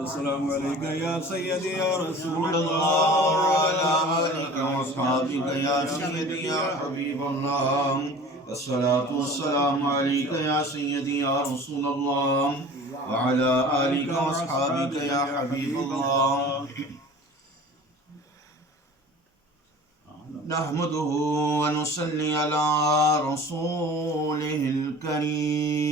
السلام عليك يا سيدي يا رسول الله الله وعلى آلك وأصحابك يا سيدي يا حبيب الله. الصلاة والسلام عليك يا سيدي يا رسول الله وعلى آلك وأصحابك يا حبيب الله. نحمده ونصلي على رسوله الكريم.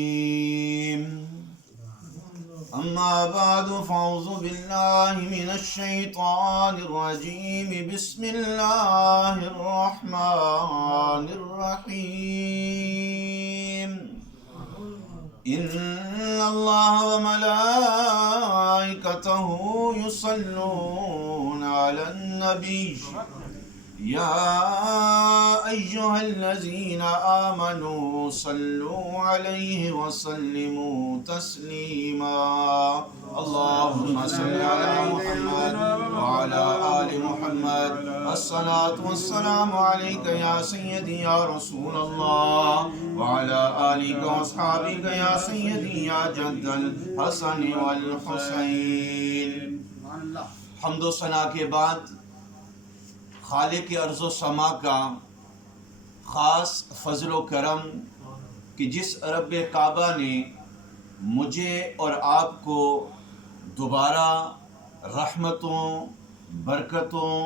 أما بعد فأعوذ بالله من الشيطان الرجيم. بسم الله الرحمن الرحيم. إن الله وملائكته يصلون على النبي يا أيها الذين آمنوا صلوا عليه وسلموا تسليما. اللهم صل على محمد وعلى آل محمد. الصلاة والسلام عليك يا سيدي يا رسول الله وعلى آلك وأصحابك يا سيدي يا جد الحسن والحسين. حمد و ثنا کے بعد خالق ارض و سما کا خاص فضل و کرم کہ جس رب کعبہ نے مجھے اور آپ کو دوبارہ رحمتوں، برکتوں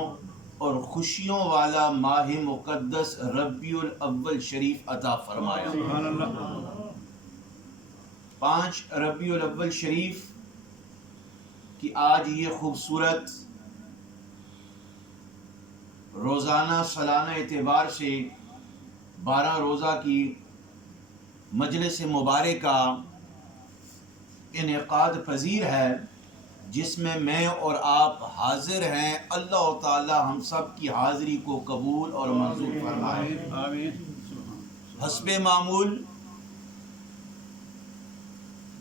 اور خوشیوں والا ماہ مقدس ربیع الاول شریف عطا فرمایا. 5 ربیع الاول شریف کی آج یہ خوبصورت روزانہ سالانہ اعتبار سے 12 روزہ کی مجلس مبارکہ انعقاد پذیر ہے، جس میں اور آپ حاضر ہیں. اللہ تعالی ہم سب کی حاضری کو قبول اور منظور فرمائے. آمین. حسب معمول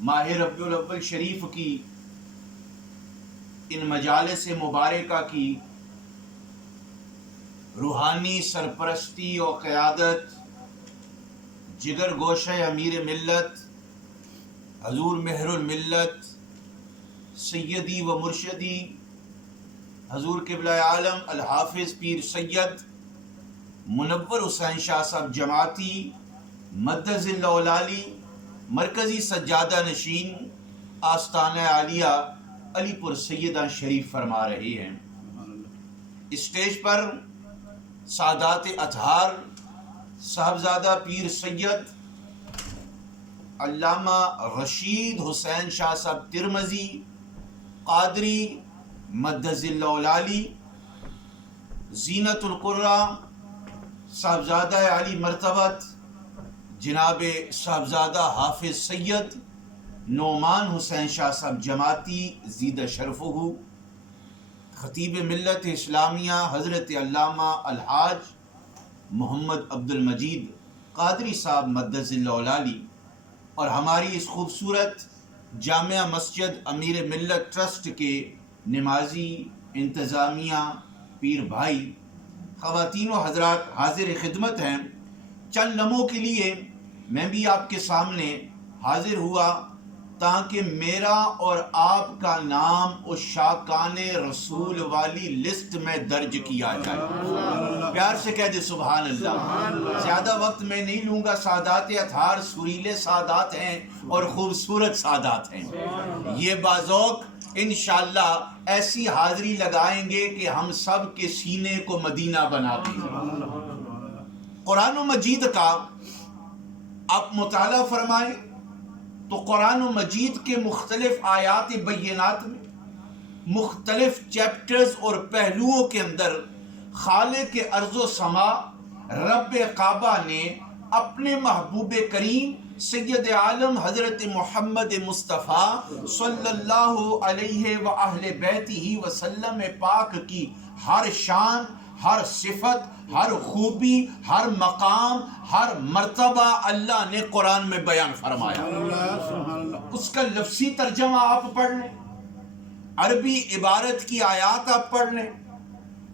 ماہ ربیع الاول شریف کی ان مجالس مبارکہ کی روحانی سرپرستی و قیادت جگر گوشہ امیر ملت حضور مہر الملت سیدی و مرشدی حضور قبلہ عالم الحافظ پیر سید منور حسین شاہ صاحب جماعتی مدظ اللہ العالی مرکزی سجادہ نشین آستانہ عالیہ علی پور سیدہ شریف فرما رہے ہیں. اسٹیج پر سادات اطہار صاحبزادہ پیر سید علامہ رشید حسین شاہ صاحب ترمذی قادری مدظ اللہ العالی، زینت القرہ صاحبزادہ علی مرتبت جناب صاحبزادہ حافظ سید نعمان حسین شاہ صاحب جماعتی زیدہ شرفہ، خطیب ملت اسلامیہ حضرت علامہ الحاج محمد عبد المجید قادری صاحب مدظ اللہ العالی، اور ہماری اس خوبصورت جامعہ مسجد امیر ملت ٹرسٹ کے نمازی، انتظامیہ، پیر بھائی، خواتین و حضرات حاضر خدمت ہیں. چند لمحوں کے لیے میں بھی آپ کے سامنے حاضر ہوا تاکہ میرا اور آپ کا نام اس شاکان رسول والی لسٹ میں درج کیا جائے. پیار سے کہہ دے سبحان اللہ. زیادہ وقت میں نہیں لوں گا. سادات اطہار سریلے سادات ہیں اور خوبصورت سادات ہیں. یہ بازوق انشاءاللہ ایسی حاضری لگائیں گے کہ ہم سب کے سینے کو مدینہ بنا دیں. قرآن و مجید کا آپ مطالعہ فرمائیں تو قرآن و مجید کے مختلف آیات بینات میں مختلف چیپٹرز اور پہلوؤں کے اندر خالق ارض و سما رب کعبہ نے اپنے محبوب کریم سید عالم حضرت محمد مصطفیٰ صلی اللہ علیہ وآلہ بیتہ وسلم پاک کی ہر شان، ہر صفت، ہر خوبی، ہر مقام، ہر مرتبہ اللہ نے قرآن میں بیان فرمایا. اس کا لفظی ترجمہ آپ پڑھ لیں، عربی عبارت کی آیات آپ پڑھ لیں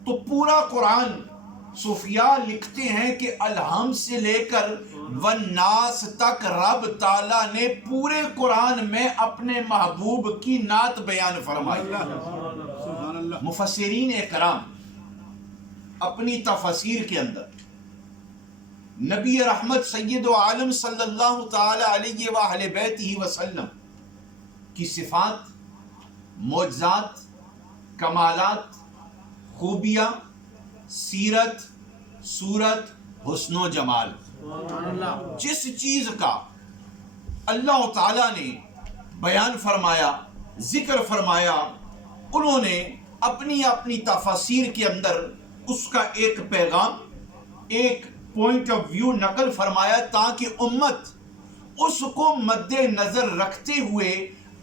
تو پورا قرآن صوفیاء لکھتے ہیں کہ الحمد سے لے کر والناس تک رب تعالیٰ نے پورے قرآن میں اپنے محبوب کی نعت بیان فرمائی. سبحان اللہ. مفسرین اکرام اپنی تفسیر کے اندر نبی رحمت سید و عالم صلی اللہ تعالی علیہ وآلہ بیتہ وسلم کی صفات، معجزات، کمالات، خوبیاں، سیرت، صورت، حسن و جمال، جس چیز کا اللہ تعالیٰ نے بیان فرمایا، ذکر فرمایا، انہوں نے اپنی اپنی تفاسیر کے اندر اس کا ایک پیغام، ایک پوائنٹ آف ویو نقل فرمایا تاکہ امت اس کو مد نظر رکھتے ہوئے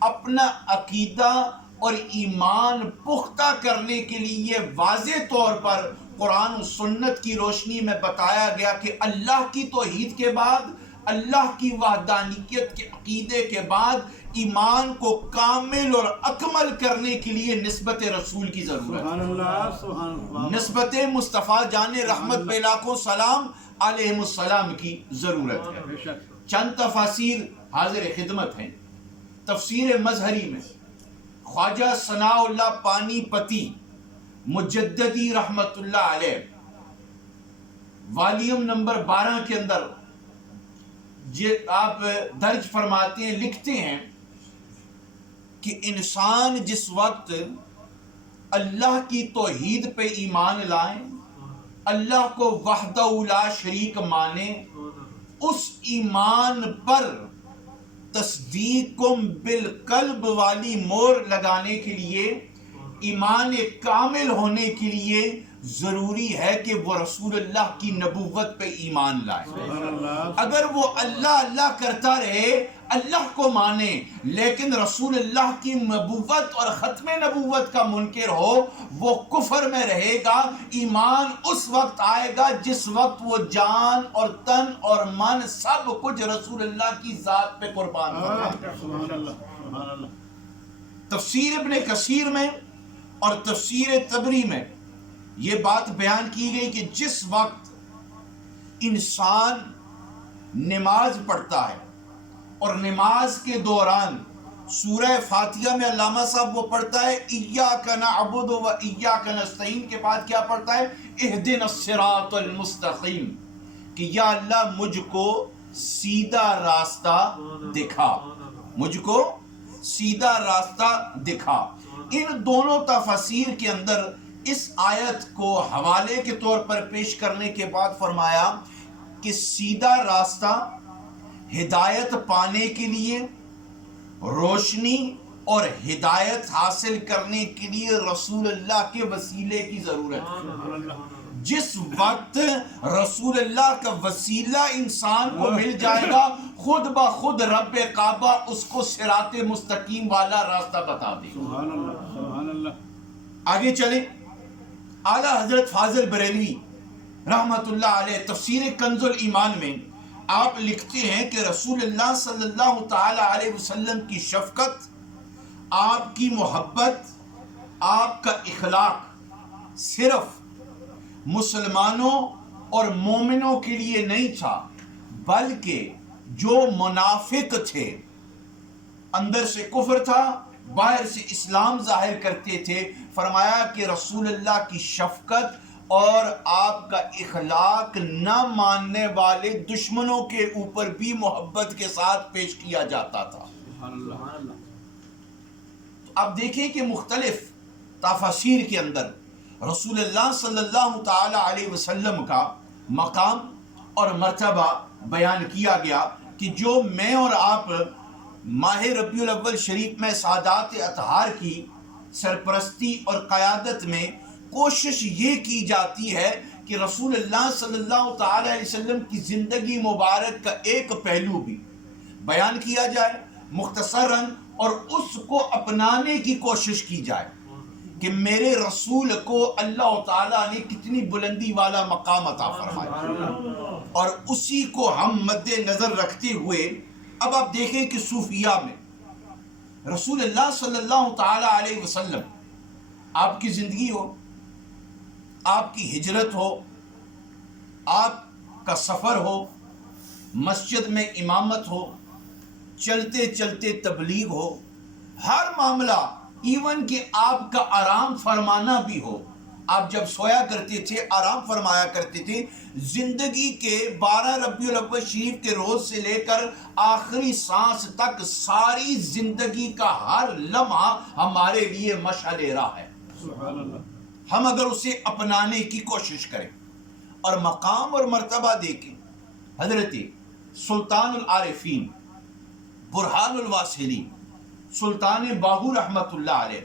اپنا عقیدہ اور ایمان پختہ کرنے کے لیے واضح طور پر قرآن و سنت کی روشنی میں بتایا گیا کہ اللہ کی توحید کے بعد، اللہ کی وحدانیت کے عقیدے کے بعد ایمان کو کامل اور اکمل کرنے کے لیے نسبت رسول کی ضرورت ہے. سبحان اللہ. سبحان اللہ. نسبت مصطفیٰ جان رحمت پہ لاکھوں سلام علیہ السلام کی ضرورت ہے. بے شک. چند تفاسیر حاضر خدمت ہیں. تفسیر مظہری میں خواجہ ثناء اللہ پانی پتی مجددی رحمت اللہ علیہ والیوم نمبر 12 کے اندر آپ درج فرماتے ہیں، لکھتے ہیں کہ انسان جس وقت اللہ کی توحید پہ ایمان لائیں، اللہ کو وحدہ لا شریک مانے، اس ایمان پر تصدیقم بالقلب والی مور لگانے کے لیے، ایمان کامل ہونے کے لیے ضروری ہے کہ وہ رسول اللہ کی نبوت پہ ایمان لائے. سبحان اللہ. اگر وہ اللہ اللہ کرتا رہے، اللہ کو مانے، لیکن رسول اللہ کی نبوت اور ختم نبوت کا منکر ہو، وہ کفر میں رہے گا. ایمان اس وقت آئے گا جس وقت وہ جان اور تن اور من سب کچھ رسول اللہ کی ذات پہ قربان ہو جائے. سبحان اللہ. سبحان اللہ. تفسیر ابن کثیر میں اور تفسیر طبری میں یہ بات بیان کی گئی کہ جس وقت انسان نماز پڑھتا ہے اور نماز کے دوران سورہ فاتحہ میں علامہ صاحب وہ پڑھتا ہے ایاک نعبد و ایاک نستعین کے بعد کیا پڑھتا ہے؟ اہدنا الصراط المستقیم، کہ یا اللہ مجھ کو سیدھا راستہ دکھا، مجھ کو سیدھا راستہ دکھا. ان دونوں تفاسیر کے اندر اس آیت کو حوالے کے طور پر پیش کرنے کے بعد فرمایا کہ سیدھا راستہ ہدایت پانے کے لیے، روشنی اور ہدایت حاصل کرنے کے لیے رسول اللہ کے وسیلے کی ضرورت ہے. جس وقت رسول اللہ کا وسیلہ انسان کو مل جائے گا، خود بخود رب کعبہ اس کو صراط مستقیم والا راستہ بتا دے گا. سبحان اللہ. سبحان اللہ. آگے چلیں. اعلیٰ حضرت فاضل بریلوی رحمت اللہ علیہ تفسیر کنز الایمان میں آپ لکھتے ہیں کہ رسول اللہ صلی اللہ تعالی علیہ وسلم کی شفقت، آپ کی محبت، آپ کا اخلاق صرف مسلمانوں اور مومنوں کے لیے نہیں تھا، بلکہ جو منافق تھے، اندر سے کفر تھا، باہر سے اسلام ظاہر کرتے تھے، فرمایا کہ رسول اللہ کی شفقت اور آپ کا اخلاق نہ ماننے والے دشمنوں کے اوپر بھی محبت کے ساتھ پیش کیا جاتا تھا. سبحان اللہ. اب دیکھیں کہ مختلف تفاسیر کے اندر رسول اللہ صلی اللہ تعالی علیہ وسلم کا مقام اور مرتبہ بیان کیا گیا کہ جو میں اور آپ ماہ ربیع الاول شریف میں سادات اطہار کی سرپرستی اور قیادت میں کوشش یہ کی جاتی ہے کہ رسول اللہ صلی اللہ تعالی علیہ وسلم کی زندگی مبارک کا ایک پہلو بھی بیان کیا جائے مختصراً، اور اس کو اپنانے کی کوشش کی جائے کہ میرے رسول کو اللہ تعالیٰ نے کتنی بلندی والا مقام عطا فرمایا، اور اسی کو ہم مد نظر رکھتے ہوئے اب آپ دیکھیں کہ صوفیہ میں رسول اللہ صلی اللہ تعالی علیہ وسلم، آپ کی زندگی ہو، آپ کی ہجرت ہو، آپ کا سفر ہو، مسجد میں امامت ہو، چلتے چلتے تبلیغ ہو، ہر معاملہ، ایون کہ آپ کا آرام فرمانا بھی ہو، آپ جب سویا کرتے تھے آرام فرمایا کرتے تھے، زندگی کے 12 ربیع الاول شریف کے روز سے لے کر آخری سانس تک ساری زندگی کا ہر لمحہ ہمارے لیے مشعل راہ ہے۔ سبحان اللہ۔ ہم اگر اسے اپنانے کی کوشش کریں اور مقام اور مرتبہ دیکھیں، حضرت سلطان العارفین برہان الواصلین سلطان باہو رحمت اللہ علیہ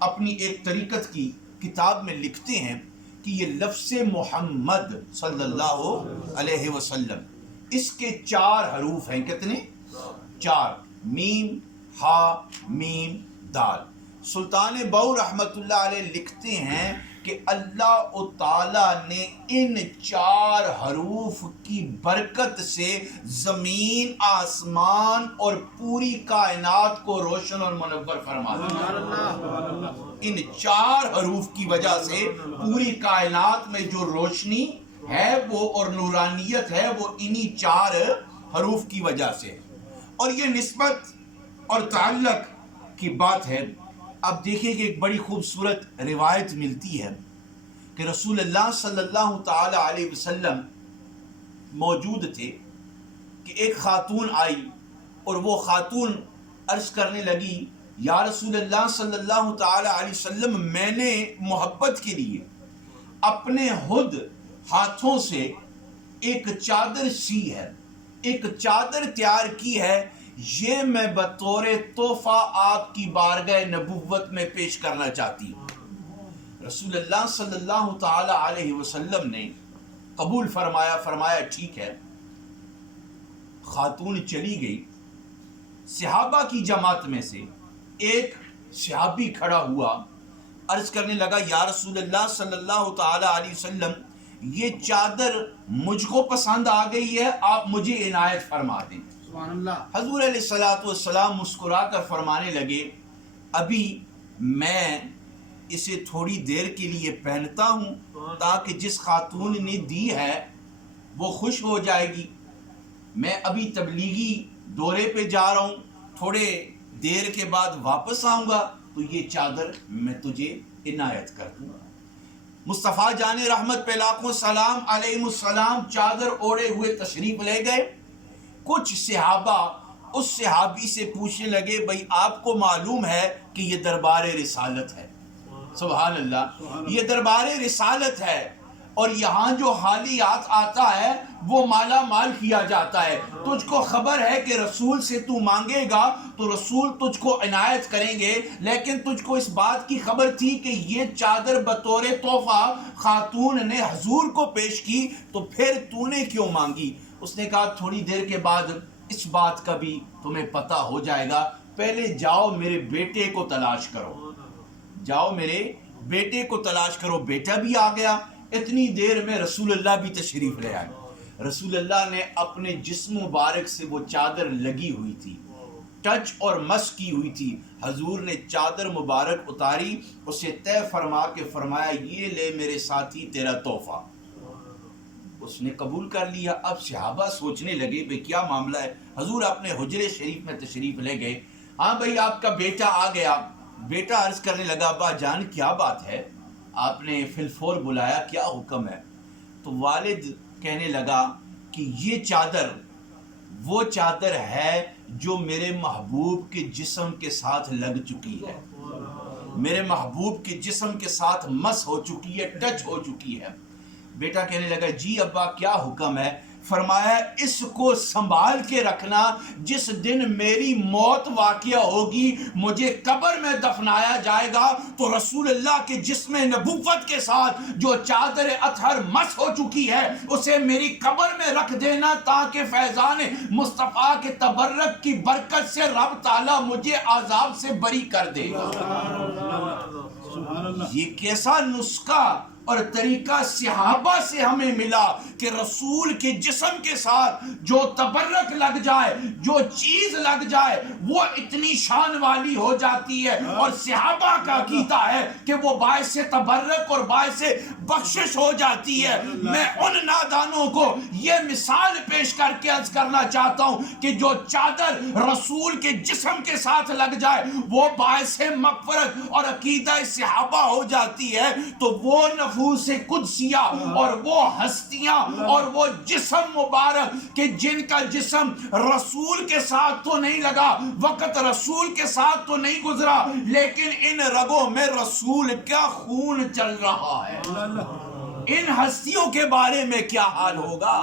اپنی ایک طریقت کی کتاب میں لکھتے ہیں کہ یہ لفظ محمد صلی اللہ علیہ وسلم، اس کے 4 حروف ہیں، کتنے؟ 4، میم، ہا، میم، دال۔ سلطان باہو رحمت اللہ علیہ لکھتے ہیں کہ اللہ تعالیٰ نے ان 4 حروف کی برکت سے زمین، آسمان اور پوری کائنات کو روشن اور منور فرما دیا۔ ان 4 حروف کی وجہ سے پوری کائنات میں جو روشنی ہے وہ اور نورانیت ہے وہ انہی 4 حروف کی وجہ سے ہے۔ اور یہ نسبت اور تعلق کی بات ہے۔ اب دیکھیں کہ ایک بڑی خوبصورت روایت ملتی ہے کہ رسول اللہ صلی اللہ تعالی علیہ وسلم موجود تھے کہ ایک خاتون آئی اور وہ خاتون عرض کرنے لگی، یا رسول اللہ صلی اللہ تعالی علیہ وسلم، میں نے محبت کے لیے اپنے خود ہاتھوں سے ایک چادر سی ہے، ایک چادر تیار کی ہے، یہ میں بطور تحفہ آپ کی بارگاہ نبوت میں پیش کرنا چاہتی ہوں۔ رسول اللہ صلی اللہ تعالی علیہ وسلم نے قبول فرمایا، فرمایا ٹھیک ہے۔ خاتون چلی گئی۔ صحابہ کی جماعت میں سے ایک صحابی کھڑا ہوا، عرض کرنے لگا، یا رسول اللہ صلی اللہ تعالی علیہ وسلم، یہ چادر مجھ کو پسند آ گئی ہے، آپ مجھے عنایت فرما دیں۔ سبحان اللہ۔ حضور علیہ الصلوۃ والسلام مسکرا کر فرمانے لگے، ابھی میں اسے تھوڑی دیر کے لیے پہنتا ہوں تاکہ جس خاتون نے دی ہے وہ خوش ہو جائے گی، میں ابھی تبلیغی دورے پہ جا رہا ہوں، تھوڑے دیر کے بعد واپس آؤں گا تو یہ چادر میں تجھے عنایت کر دوں گا۔ مصطفیٰ جان رحمت پہ لاکھوں سلام علیہ السلام چادر اوڑے ہوئے تشریف لے گئے۔ کچھ صحابہ اس صحابی سے پوچھنے لگے، بھئی آپ کو معلوم ہے کہ یہ دربار رسالت ہے؟ سبحان اللہ، یہ دربار رسالت ہے اور یہاں جو حالیات آتا ہے وہ مالا مال کیا جاتا ہے۔ تجھ کو خبر ہے کہ رسول سے تو مانگے گا تو رسول تجھ کو عنایت کریں گے، لیکن تجھ کو اس بات کی خبر تھی کہ یہ چادر بطور تحفہ خاتون نے حضور کو پیش کی، تو پھر تو نے کیوں مانگی؟ اس نے کہا تھوڑی دیر کے بعد اس بات کا بھی تمہیں پتہ ہو جائے گا، پہلے جاؤ میرے بیٹے کو تلاش کرو، جاؤ میرے بیٹے کو تلاش کرو۔ بیٹا بھی آ گیا، اتنی دیر میں رسول اللہ بھی تشریف لے آئے۔ رسول اللہ نے اپنے جسم مبارک سے وہ چادر لگی ہوئی تھی، ٹچ اور مس کی ہوئی تھی، حضور نے چادر مبارک اتاری، اسے طے فرما کے فرمایا، یہ لے میرے ساتھی تیرا تحفہ۔ اس نے قبول کر لیا۔ اب صحابہ سوچنے لگے بھئی کیا معاملہ ہے؟ حضور اپنے حجرے شریف میں تشریف لے گئے، ہاں بھئی آپ کا بیٹا آ گیا۔ بیٹا عرض کرنے لگا، ابا جان کیا بات ہے، آپ نے فی الفور بلایا، کیا حکم ہے؟ تو والد کہنے لگا کہ یہ چادر وہ چادر ہے جو میرے محبوب کے جسم کے ساتھ لگ چکی ہے، میرے محبوب کے جسم کے ساتھ مس ہو چکی ہے، ٹچ ہو چکی ہے۔ بیٹا کہنے لگا، جی ابا کیا حکم ہے؟ فرمایا، اس کو سنبھال کے رکھنا، جس دن میری موت واقع ہوگی، مجھے قبر میں دفنایا جائے گا تو رسول اللہ کے جسم نبوت کے ساتھ جو چادر اطہر مس ہو چکی ہے اسے میری قبر میں رکھ دینا، تاکہ فیضان مصطفیٰ کے تبرک کی برکت سے رب تعالیٰ مجھے عذاب سے بری کر دے گا۔ یہ کیسا نسخہ اور طریقہ صحابہ سے ہمیں ملا کہ رسول کے جسم کے ساتھ جو تبرک لگ جائے، جو چیز لگ جائے، وہ اتنی شان والی ہو جاتی ہے، اور صحابہ کا عقیدہ ہے کہ وہ باعث تبرک اور باعث بخشش ہو جاتی ہے۔ میں ان نادانوں کو یہ مثال پیش کر کے عرض کرنا چاہتا ہوں کہ جو چادر رسول کے جسم کے ساتھ لگ جائے وہ باعث مغفرت اور عقیدہ صحابہ ہو جاتی ہے، تو وہ نفوس قدسیہ اور وہ ہستیاں اور وہ جسم مبارک کہ جن کا جسم رسول کے ساتھ تو نہیں لگا، وقت رسول کے ساتھ تو نہیں گزرا، لیکن ان رگوں میں رسول کا خون چل رہا ہے، ان ہستیوں کے بارے میں کیا حال ہوگا؟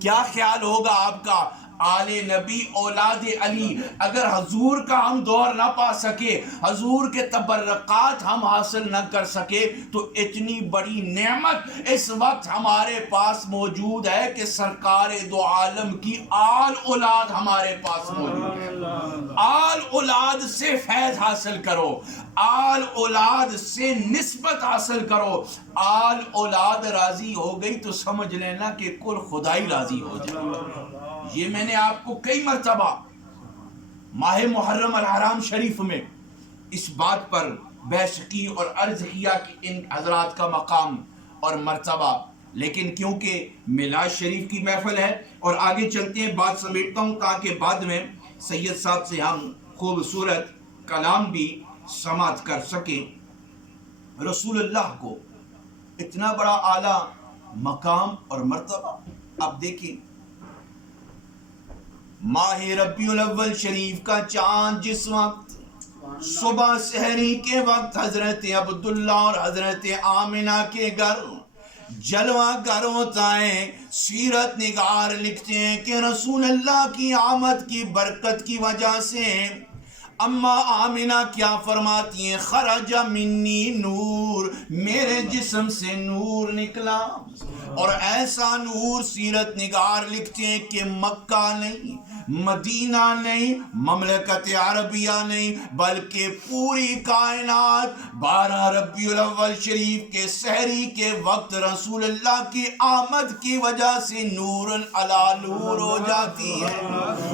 کیا خیال ہوگا آپ کا؟ آل نبی اولاد علی، اگر حضور کا ہم دور نہ پا سکے، حضور کے تبرکات ہم حاصل نہ کر سکے، تو اتنی بڑی نعمت اس وقت ہمارے پاس موجود ہے کہ سرکار دو عالم کی آل اولاد ہمارے پاس موجود ہے۔ آل اولاد سے فیض حاصل کرو، آل اولاد سے نسبت حاصل کرو۔ آل اولاد راضی ہو گئی تو سمجھ لینا کہ کل خدائی راضی ہو جائے۔ یہ میں نے آپ کو کئی مرتبہ ماہ محرم الحرام شریف میں اس بات پر بحث کی اور عرض کیا کہ ان حضرات کا مقام اور مرتبہ، لیکن کیونکہ میلاد شریف کی محفل ہے اور آگے چلتے ہیں، بات سمیٹتا ہوں تاکہ بعد میں سید صاحب سے ہم خوبصورت کلام بھی سماعت کر سکیں۔ رسول اللہ کو اتنا بڑا اعلیٰ مقام اور مرتبہ، آپ دیکھیں ماہ ربیع الاول شریف کا چاند جس وقت صبح سحری کے وقت حضرت عبداللہ اور حضرت آمنہ کے گھر جلوہ گر ہوتا ہے، سیرت نگار لکھتے ہیں کہ رسول اللہ کی آمد کی برکت کی وجہ سے اما آمنہ کیا فرماتی ہیں؟ خرج منی نور، میرے جسم سے نور نکلا، اور ایسا نور سیرت نگار لکھتے ہیں کہ مکہ نہیں، مدینہ نہیں، مملکت عربیہ نہیں، بلکہ پوری کائنات 12 ربیع الاول شریف کے سحری کے وقت رسول اللہ کی آمد کی وجہ سے نور علی نور ہو جاتی ہے۔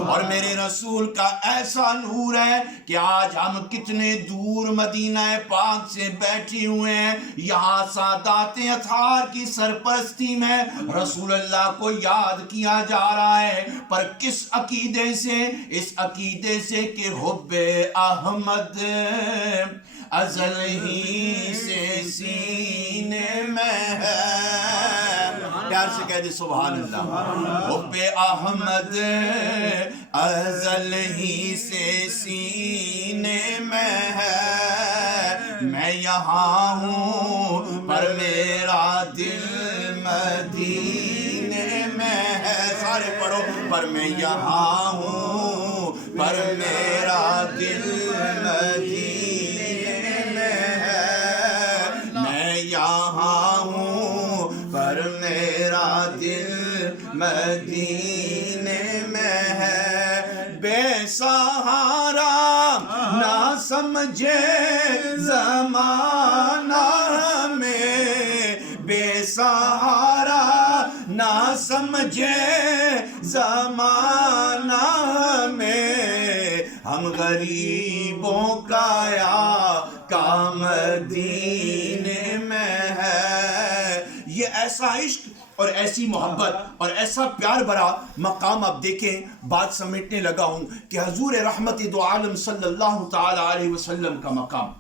اور میرے رسول کا ایسا نور ہے کہ آج ہم کتنے دور مدینہ پاک سے بیٹھے ہوئے ہیں، یہاں سادات اطہار کی سرپرستی میں رسول اللہ کو یاد کیا جا رہا ہے، پر کس عقیدے سے؟ اس عقیدے سے کہ حب احمد ازل ہی سے سینے میں ہے، پیار سے کہہ دے سبحان اللہ۔ حب احمد ازل ہی سے سینے میں ہے، میں یہاں ہوں پر میرا دل مدینے میں ہے، سارے پڑھو، پر میں یہاں ہوں پر میرا دل مدینے میں ہے، میں یہاں ہوں پر میرا دل مدینے میں ہے، بے سہارا نہ سمجھے زمانہ ہمیں، بے سہارا نہ سمجھے زمانہ ہمیں، ہم غریبوں کا آقا مدینے میں ہے۔ یہ ایسا عشق اور ایسی محبت اور ایسا پیار بھرا مقام آپ دیکھیں۔ بات سمیٹنے لگا ہوں کہ حضور رحمت دو عالم صلی اللہ تعالی علیہ وسلم کا مقام،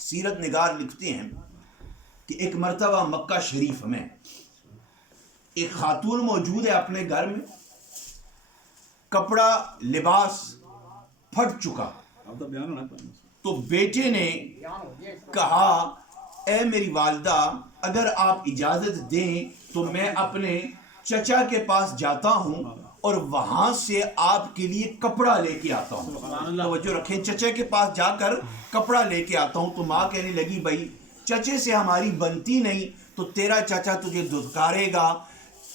سیرت نگار لکھتے ہیں کہ ایک مرتبہ مکہ شریف میں ایک خاتون موجود ہے اپنے گھر میں، کپڑا لباس پھٹ چکا، تو بیٹے نے کہا اے میری والدہ اگر آپ اجازت دیں تو میں اپنے چچا کے پاس جاتا ہوں اور وہاں سے آپ کے لیے کپڑا لے کے آتا ہوں۔ توجہ رکھیں، چچا کے پاس جا کر کپڑا لے کے آتا ہوں۔ تو ماں کہنے لگی بھائی چچے سے ہماری بنتی نہیں، تو تیرا چچا تجھے دھتکارے گا،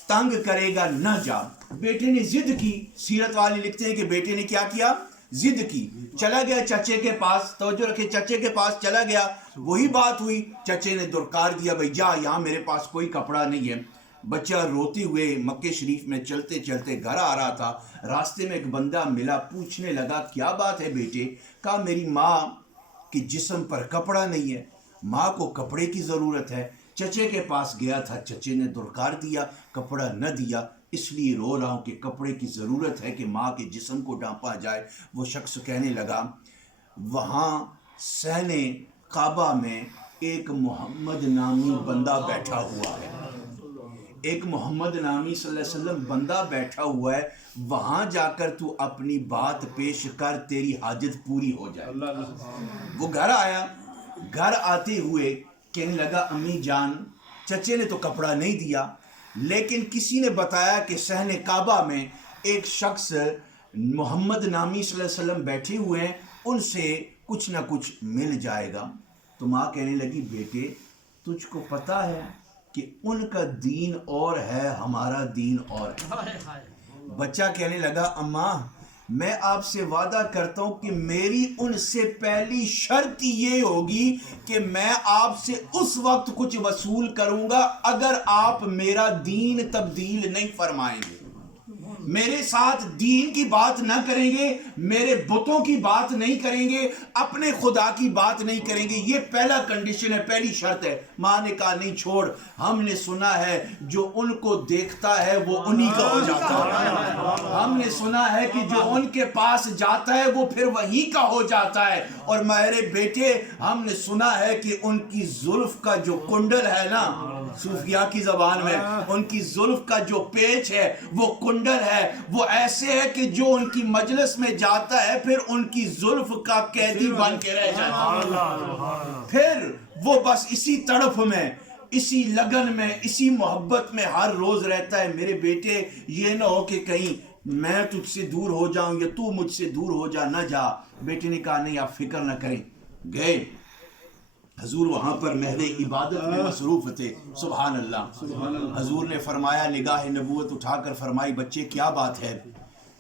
تنگ کرے گا، نہ جا۔ بیٹے نے ضد کی، سیرت والے لکھتے ہیں کہ بیٹے نے کیا کیا؟ ضد کی, چلا گیا چچے کے پاس, توجہ رکھے, چچے کے پاس چلا گیا, وہی بات ہوئی, چچے نے درکار دیا, بھائی جا, یہاں میرے پاس کوئی کپڑا نہیں ہے. بچہ روتے ہوئے مکے شریف میں چلتے چلتے گھر آ رہا تھا, راستے میں ایک بندہ ملا, پوچھنے لگا کیا بات ہے بیٹے؟ کہا میری ماں کے جسم پر کپڑا نہیں ہے, ماں کو کپڑے کی ضرورت ہے. چچے کے پاس گیا تھا, چچے نے درکار دیا, کپڑا نہ دیا, اس لیے رو رہا ہوں کہ کپڑے کی ضرورت ہے کہ ماں کے جسم کو ڈھانپا جائے. وہ شخص کہنے لگا وہاں صحن کعبہ میں ایک محمد نامی بندہ بیٹھا ہوا ہے, ایک محمد نامی صلی اللہ علیہ وسلم بندہ بیٹھا ہوا ہے, وہاں جا کر تو اپنی بات پیش کر, تیری حاجت پوری ہو جائے. وہ گھر آیا, گھر آتے ہوئے کہنے لگا امی جان, چچے نے تو کپڑا نہیں دیا, لیکن کسی نے بتایا کہ صحن کعبہ میں ایک شخص محمد نامی صلی اللہ علیہ وسلم بیٹھے ہوئے ہیں, ان سے کچھ نہ کچھ مل جائے گا. تو ماں کہنے لگی بیٹے تجھ کو پتا ہے کہ ان کا دین اور ہے, ہمارا دین اور ہے. بچہ کہنے لگا اماں میں آپ سے وعدہ کرتا ہوں کہ میری ان سے پہلی شرط یہ ہوگی کہ میں آپ سے اس وقت کچھ وصول کروں گا اگر آپ میرا دین تبدیل نہیں فرمائیں گے, میرے ساتھ دین کی بات نہ کریں گے, میرے بتوں کی بات نہیں کریں گے, اپنے خدا کی بات نہیں کریں گے. یہ پہلا کنڈیشن ہے, پہلی شرط ہے. ماں نے کہا نہیں چھوڑ, ہم نے سنا ہے جو ان کو دیکھتا ہے وہ انہی کا ہو جاتا ہے, ہم نے سنا ہے کہ جو ان کے پاس جاتا ہے وہ پھر وہی کا ہو جاتا ہے. اور میرے بیٹے ہم نے سنا ہے کہ ان کی زلف کا جو کنڈل ہے نا, صوفیاء کی زبان میں ان کی زلف کا جو پیچ ہے وہ کنڈل ہے, وہ ایسے ہے کہ جو ان کی مجلس میں جاتا ہے پھر ان کی زلف کا قیدی بن کے رہ جاتا ہے. پھر وہ بس اسی تڑپ میں, اسی لگن میں, اسی محبت میں ہر روز رہتا ہے. میرے بیٹے یہ نہ ہو کہ کہیں میں تجھ سے دور ہو جاؤں یا تو مجھ سے دور ہو جا, نہ جا. بیٹے نے کہا نہیں آپ فکر نہ کریں. گئے, حضور وہاں پر محض عبادت میں مصروف تھے. سبحان اللہ. حضور نے فرمایا, نگاہ نبوت اٹھا کر فرمائی بچے کیا بات ہے؟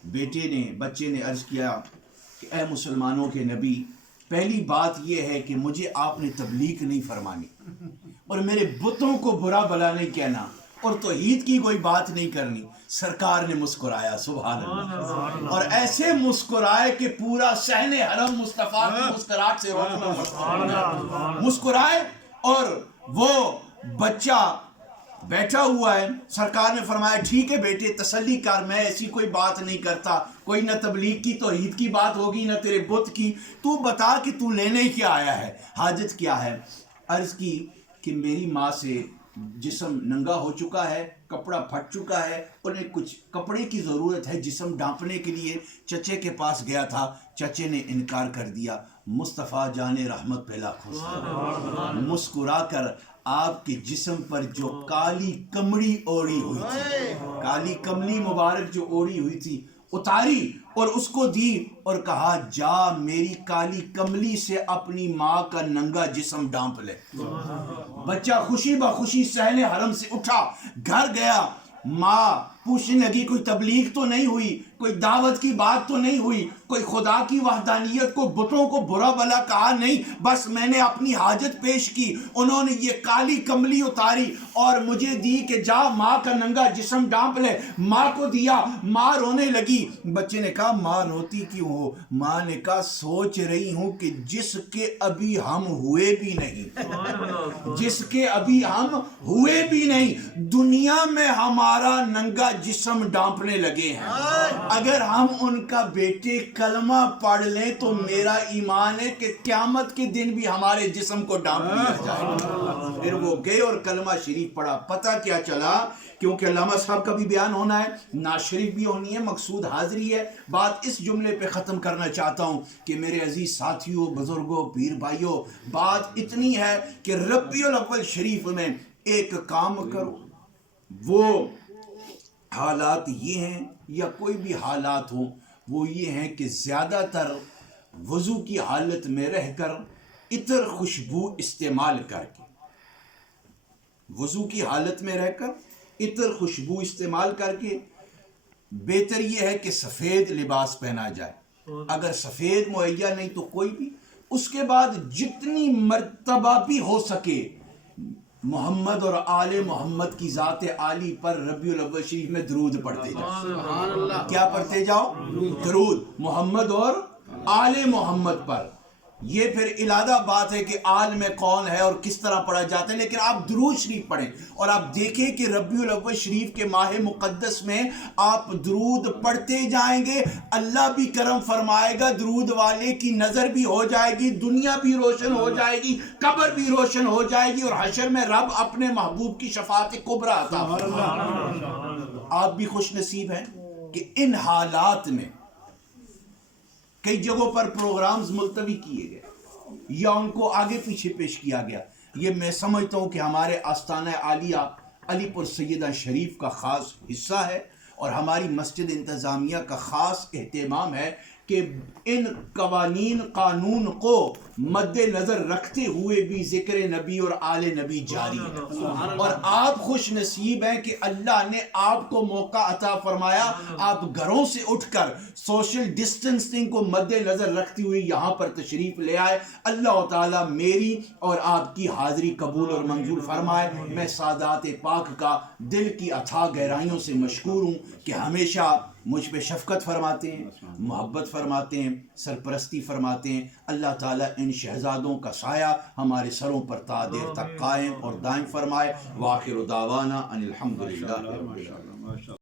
بچے نے عرض کیا کہ اے مسلمانوں کے نبی, پہلی بات یہ ہے کہ مجھے آپ نے تبلیغ نہیں فرمانی, اور میرے بتوں کو برا بلا نہیں کہنا, اور توحید کی کوئی بات نہیں کرنی. سرکار نے مسکرایا, سبحان اللہ, اور ایسے مسکرائے کہ پورا صحن حرم مصطفیٰ کی مسکراہٹ سے مسکرائے. اور وہ بچہ بیٹھا ہوا ہے, سرکار نے فرمایا ٹھیک ہے بیٹے تسلی کر, میں ایسی کوئی بات نہیں کرتا, کوئی نہ تبلیغ کی توحید کی بات ہوگی نہ تیرے بت کی, تو بتا کہ تو لینے کیا آیا ہے, حاجت کیا ہے. عرض کی کہ میری ماں سے جسم ننگا ہو چکا ہے, کپڑا پھٹ چکا ہے, انہیں کچھ کپڑے کی ضرورت ہے جسم ڈھانپنے کے لیے. چچے کے پاس گیا تھا, چچے نے انکار کر دیا. مصطفیٰ جان رحمت پہ لاکھوں سلام, مسکرا کر آپ کے جسم پر جو کالی کمڑی اوڑی ہوئی تھی, کالی کملی مبارک جو اوڑی ہوئی تھی اتاری اور اس کو دی, اور کہا جا میری کالی کملی سے اپنی ماں کا ننگا جسم ڈھانپ لے. بچہ خوشی بخوشی صحن حرم سے اٹھا, گھر گیا. ماں پوچھنے لگی کوئی تبلیغ تو نہیں ہوئی, کوئی دعوت کی بات تو نہیں ہوئی, کوئی خدا کی وحدانیت کو بتوں کو برا بلا کہا نہیں, بس میں نے اپنی حاجت پیش کی, انہوں نے یہ کالی کملی اتاری اور مجھے دی کہ جا ماں کا ننگا جسم ڈھانپ لے. ماں کو دیا, ماں رونے لگی. بچے نے کہا ماں روتی کیوں ہو؟ ماں نے کہا سوچ رہی ہوں کہ جس کے ابھی ہم ہوئے بھی نہیں, جس کے ابھی ہم ہوئے بھی نہیں, دنیا میں ہمارا ننگا جسم ڈھانپنے لگے ہیں. اگر ہم ان کا بیٹے کلمہ پڑھ لیں تو میرا ایمان ہے کہ قیامت کے دن بھی ہمارے جسم کو ڈھانپ لیا جائے. پھر وہ گئے اور کلمہ شریف پڑھا. پتہ کیا چلا, کیونکہ علامہ صاحب کا بھی بیان ہونا ہے, نعت شریف بھی ہونی ہے, مقصود حاضری ہے. بات اس جملے پہ ختم کرنا چاہتا ہوں کہ میرے عزیز ساتھیوں, بزرگوں, پیر بھائیوں, بات اتنی ہے کہ ربیع الاول شریف میں ایک کام کرو. وہ حالات یہ ہیں یا کوئی بھی حالات ہوں, وہ یہ ہیں کہ زیادہ تر وضو کی حالت میں رہ کر عطر خوشبو استعمال کر کے, وضو کی حالت میں رہ کر عطر خوشبو استعمال کر کے, بہتر یہ ہے کہ سفید لباس پہنا جائے. اگر سفید مہیا نہیں تو کوئی بھی. اس کے بعد جتنی مرتبہ بھی ہو سکے محمد اور آل محمد کی ذات عالی پر ربیع الاول شریف میں درود پڑھتے جاؤ. کیا پڑھتے جاؤ؟ درود محمد اور آل محمد پر. یہ پھر علادہ بات ہے کہ آل میں کون ہے اور کس طرح پڑھا جاتا ہے، لیکن آپ درود شریف پڑھیں اور آپ دیکھیں کہ ربیع الاول شریف کے ماہ مقدس میں آپ درود پڑھتے جائیں گے، اللہ بھی کرم فرمائے گا، درود والے کی نظر بھی ہو جائے گی، دنیا بھی روشن ہو جائے گی، قبر بھی روشن ہو جائے گی، اور حشر میں رب اپنے محبوب کی شفاعت کبریٰ عطا فرمائے. آپ بھی خوش نصیب ہیں کہ ان حالات میں کئی جگہوں پر پروگرامز ملتوی کیے گئے یا ان کو آگے پیچھے پیش کیا گیا. یہ میں سمجھتا ہوں کہ ہمارے آستانہ عالیہ علی پور سیدہ شریف کا خاص حصہ ہے، اور ہماری مسجد انتظامیہ کا خاص اہتمام ہے کہ ان قوانین قانون کو مد نظر رکھتے ہوئے بھی ذکر نبی اور آل نبی جاری ہے. اور آپ خوش نصیب ہیں کہ اللہ نے آپ کو موقع عطا فرمایا، آپ گھروں سے اٹھ کر سوشل ڈسٹنسنگ کو مد نظر رکھتے ہوئے یہاں پر تشریف لے آئے. اللہ تعالیٰ میری اور آپ کی حاضری قبول اور منظور فرمائے. میں سادات پاک کا دل کی اتھاہ گہرائیوں سے مشکور ہوں کہ ہمیشہ مجھ پہ شفقت فرماتے ہیں، محبت فرماتے ہیں، سرپرستی فرماتے ہیں. اللہ تعالیٰ ان شہزادوں کا سایہ ہمارے سروں پر تا دیر تک قائم اور دائم فرمائے. وآخر دعوانا ان الحمدللہ رب العالمین.